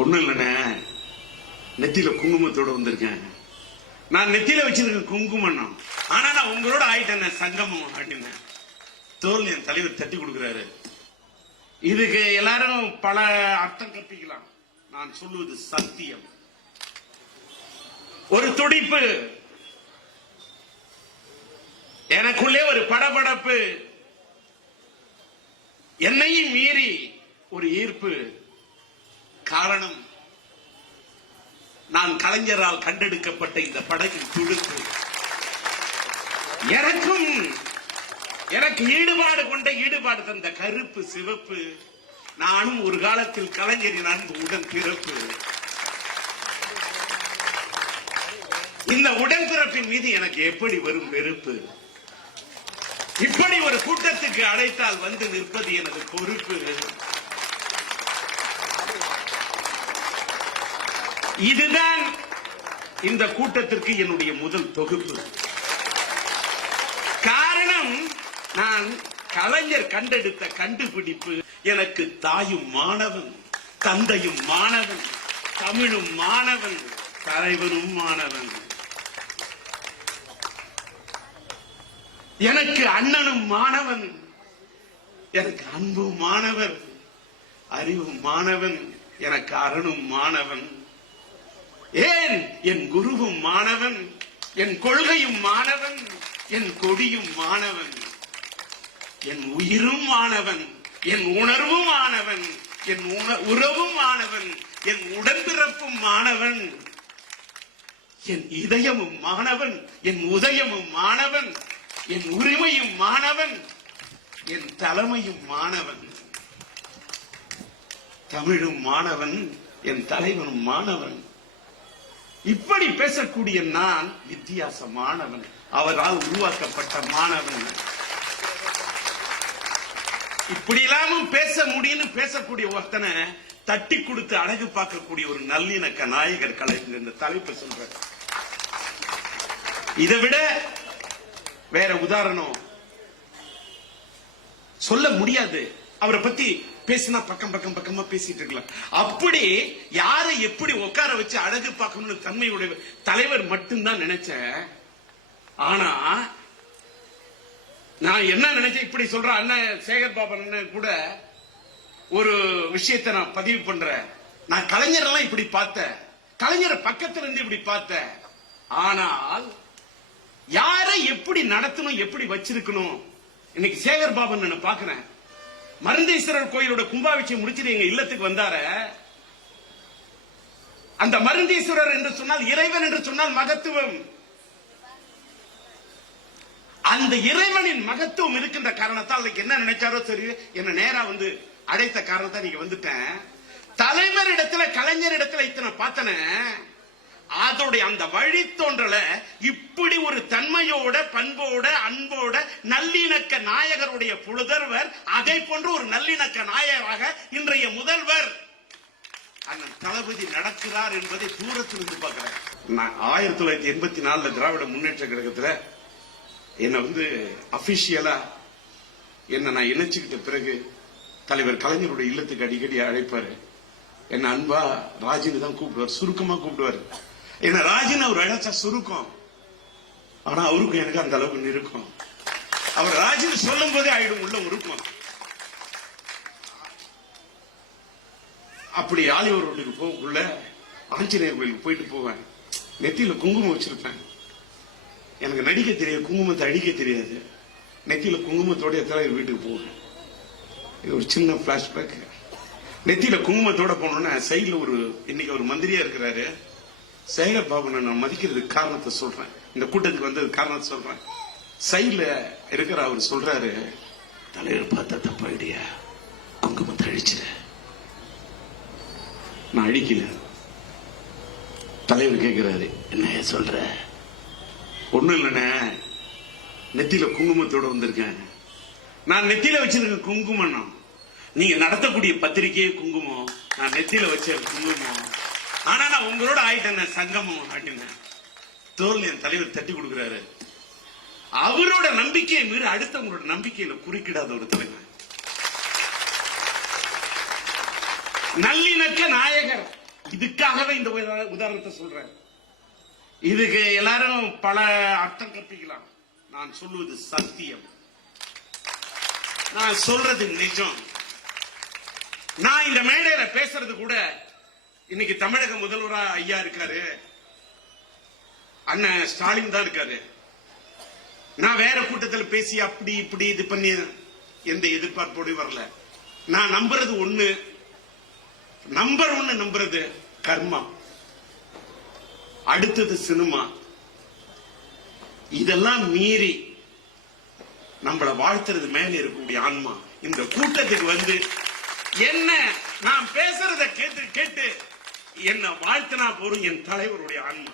ஒண்ணும் இல்லண்ணே, நெத்தியில குங்குமத்தோட வந்திருக்கேன். நான் நெத்தியில வச்சிருக்க குங்குமம், ஆனா நான் உங்களோட ஆயிட்டேன் சங்கமம் அப்படின்னு தோல் என் தலைவர் தட்டி கொடுக்கிறாரு. இதுக்கு எல்லாரும் பல அர்த்தம் கற்பிக்கலாம். நான் சொல்லுவது சத்தியம். ஒரு துடிப்பு, எனக்குள்ளே ஒரு படபடப்பு, என்னையும் மீறி ஒரு ஈர்ப்பு. காரணம், நான் கலைஞரால் கண்டெடுக்கப்பட்ட இந்த படகின் துடுப்பு. எனக்கு ஈடுபாடு கொண்ட ஈடுபாடு தந்த கருப்பு சிவப்பு. நானும் ஒரு காலத்தில் கலைஞரின் அன்பு உடன் பிறப்பு. இந்த உடன்பிறப்பின் மீது எனக்கு எப்படி வரும் வெறுப்பு? இப்படி ஒரு கூட்டத்துக்கு அழைத்தால் வந்து நிற்பது எனது பொறுப்பு. இதுதான் இந்த கூட்டத்திற்கு என்னுடைய முதல் தொகுப்பு. காரணம், நான் கலைஞர் கண்டெடுத்த கண்டுபிடிப்பு. எனக்கு தாயும் மாணவன், தந்தையும் மாணவன், தமிழும் மாணவன், தலைவனும் மாணவன். எனக்கு அண்ணனும் மாணவன், எனக்கு அன்பும் மாணவன், அறிவும் மாணவன், எனக்கு அரணும் மாணவன். ஏன் என் குருவும் மாணவன், என் கொள்கையும் மாணவன், என் கொடியும் மாணவன், என் உயிரும் மாணவன், என் உணர்வும் மாணவன், என் உறவும் மாணவன், என் உடன்பிறப்பும் மாணவன், என் இதயமும் மாணவன், என் உதயமும் மாணவன், என் உரிமையும் மாணவன், என் தலைமையும் மாணவன். தமிழும் மாணவன், என் தலைவனும் மாணவன். இப்படி பேசக்கூடிய நான் வித்தியாசமானவன், அவரால் உருவாக்கப்பட்ட மாணவன். இப்படி இல்லாமல் பேச முடியும்னு பேசக்கூடிய ஒருத்தனை தட்டி கொடுத்து அழகு பார்க்கக்கூடிய ஒரு நல்லிணக்க நாயகர் கலைஞர் இந்த தலைப்பு சொல்ற. இதை விட வேற உதாரணம் சொல்ல முடியாது. அவரை பத்தி பேசினா பக்கமா பேசிட்டு இருக்கலாம். அப்படி யாரை எப்படி உட்கார வச்சு அழகு பார்க்கணும்னு தன்மையுடைய தலைவர் மட்டும்தான் நினைச்சேன். ஆனா நான் என்ன நினைச்சேன், இப்படி சொல்ற அண்ணன் சேகர் பாபு அண்ணன் கூட ஒரு விஷயத்தை நான் பதிவு பண்றேன். நான் கலைஞரெல்லாம் இப்படி பார்த்தேன், கலைஞரை பக்கத்துல இருந்து இப்படி பார்த்தேன். ஆனால் யாரை எப்படி நடத்தணும், எப்படி வச்சிருக்கணும். இன்னைக்கு சேகர் பாபு நான் பாக்குறேன், மருந்தீஸ்வரர் கோயிலோட கும்பாபிஷேகம் முடிச்சுட்டு எங்க இல்லத்துக்கு வந்தார. அந்த மருந்தீஸ்வரர் என்று சொன்னால் இறைவன் என்று சொன்னால் மகத்துவம். அந்த இறைவனின் மகத்துவம் இருக்கின்ற காரணத்தால் என்ன நினைச்சாரோ சரி, என்ன நேரா வந்து அடைத்த காரணத்தால் நீங்க வந்துட்டேன். தலைவர் இடத்துல கலைஞர் இடத்துல இத்தனை பார்த்தன, அதோடைய அந்த வழித்தோன்றல இப்படி ஒரு தன்மையோட பண்போட அன்போட நல்லிணக்க நாயகருடைய புலதர்வர், அதை போன்ற ஒரு நல்லிணக்க நாயகராக இன்றைய முதல்வர் அண்ணன் தளபதி நடக்கிறார் என்பதை தூரத்திலிருந்து பார்க்கிறேன். 1984 திராவிட முன்னேற்ற கழகத்துல என்ன வந்து அபிஷியலா என்ன நான் இணைச்சுக்கிட்ட பிறகு தலைவர் கலைஞருடைய இல்லத்துக்கு அடிக்கடி அழைப்பாரு. என்ன அன்பா ராஜின்னு தான் கூப்பிடுவார், சுருக்கமா கூப்பிடுவாரு. என்ன ராஜின்னு அவர் அழைச்சா சுருக்கம், ஆனா அவருக்கும் எனக்கு அந்த அளவுக்கு இருக்கும். அவர் ராஜின்னு சொல்லும் போதே ஆயிடும் உள்ள இருக்கும். அப்படி ஆலிவர் ரோட்டுக்கு போகக்குள்ள ஆஞ்சநேயர் கோயிலுக்கு போயிட்டு போவேன். நெத்தியில குங்குமம் வச்சிருப்பேன். எனக்கு நடிக்க தெரியாது, குங்குமத்தை அடிக்க தெரியாது. நெத்தியில குங்குமத்தோட தலைவர் வீட்டுக்கு போவேன். இது ஒரு சின்ன பிளாஷ்பேக். நெத்தியில குங்குமத்தோட போனோம்னா சைட்ல ஒரு இன்னைக்கு ஒரு மந்திரியா இருக்கிறாரு சேகர் பாபு. நான் மதிக்கிறதுக்கு காரணத்தை சொல்றேன், இந்த கூட்டத்துக்கு வந்தது காரணத்தை சொல்றேன். சைட்ல இருக்கிற அவர் சொல்றாரு, தலைவர் பார்த்தா தப்பா ஐடியா, குங்குமத்தை அழிச்சிரு. நான் அழிக்கல. தலைவர் கேட்கிறாரு, என்ன சொல்ற? ஒண்ணும் இல்லண்ணே, நெத்தியில குங்குமத்தோட வந்திருக்கேன். நான் நெத்தியில வச்சிருக்க குங்குமம், நீங்க நடத்தக்கூடிய பத்திரிகையே குங்குமம், நான் நெத்தியில வச்ச குங்குமம். ஆனா நான் உங்களோட ஆயிட்டேன் சங்கமம் அப்படின்னு தோல் என் தலைவர் தட்டி கொடுக்கிறாரு. அவரோட நம்பிக்கையை மீறி அடுத்தவங்களோட நம்பிக்கையில குறுக்கிடாத ஒரு தலைவர், நல்லிணக்க நாயகர். அதுக்காகவே இந்த உதாரணத்தை சொல்றேன். இதுக்கு எல்லாரும் பல அர்த்தம் கற்பிக்கலாம். நான் சொல்லுவது சத்தியம், நான் சொல்றது நிஜம். நான் இந்த மேடையில பேசுறது கூட, இன்னைக்கு தமிழக முதல்வரா ஐயா இருக்காரு, அண்ணன் ஸ்டாலின் தான் இருக்காரு. நான் வேற கூட்டத்தில் பேசி அப்படி இப்படி இது பண்ணி எந்த எதிர்பார்ப்போடு வரல. நான் நம்புறது ஒண்ணு, நம்பர் ஒண்ணு நம்புறது கர்மா, அடுத்தது சினிமா. இதெல்லாம் மீறி நம்மள வாழ்த்துறது மேல இருக்கக்கூடிய ஆன்மா இந்த கூட்டத்துக்கு வந்து என்ன நான் பேசுறத கேட்டு கேட்டு என்ன வாழ்த்தினா போரும் என் தலைவருடைய ஆன்மா.